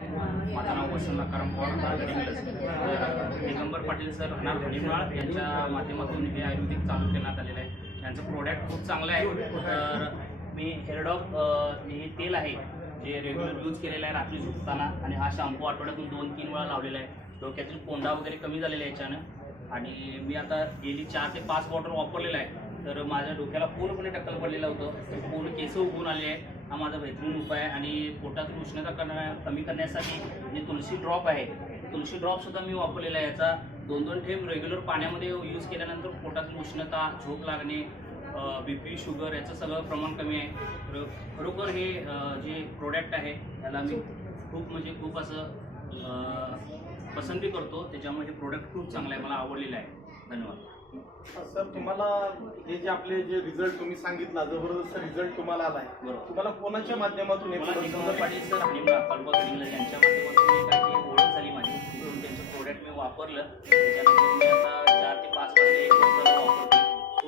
माझं नाव वसंत नकाराम पवार गडिंग्लज. तर दिगंबर पाटील सर राहणार हरिमाळ यांच्या माध्यमातून हे आयुर्वेदिक चालू करण्यात आलेलं आहे. यांचं प्रोडक्ट खूप चांगलं आहे. तर मी हेरडॉप हे तेल आहे जे रेग्युलर यूज केलेलं आहे रात्री झोपताना, आणि हा शॅम्पू आठवड्यातून 2-3 वेळा लावलेला आहे. डोक्यातील कोंडा वगैरे कमी झालेला आहे याच्यानं, आणि मी आता गेली 4 ते 5 बॉटल वापरलेला आहे. तर माझ्या डोक्याला पूर्णपणे टक्कल पडलेलं होतं, पूर्ण केस उगवून आले आहे. हा माझा बेहतरीन उपाय आहे. आणि पोटातील उष्णता कमी करण्यासाठी जे तुळशी ड्रॉप आहे, तुळशी ड्रॉपसुद्धा मी वापरलेला आहे. याचा 2-2 थेंब रेग्युलर पाण्यामध्ये यूज केल्यानंतर पोटातील उष्णता, झोप लागणे, BP, शुगर याचं सगळं प्रमाण कमी आहे. खरोखर हे जे प्रोडक्ट आहे याला मी खूप असं पसंती करतो. त्याच्यामुळे हे प्रोडक्ट खूप चांगलं आहे, मला आवडलेलं आहे. धन्यवाद. सर, तुम्हाला हे जे आपले जे रिझल्ट तुम्ही सांगितला, जबरदस्त रिझल्ट तुम्हाला आलाय, बरोबर. तुम्हाला कोणाच्या माध्यमातून हे मला product दिगंबर पाटील सर आणि यांच्या माध्यमातून ओळख झाली माझी. त्यांचं प्रोडक्ट मी वापरलं, त्याच्यानंतर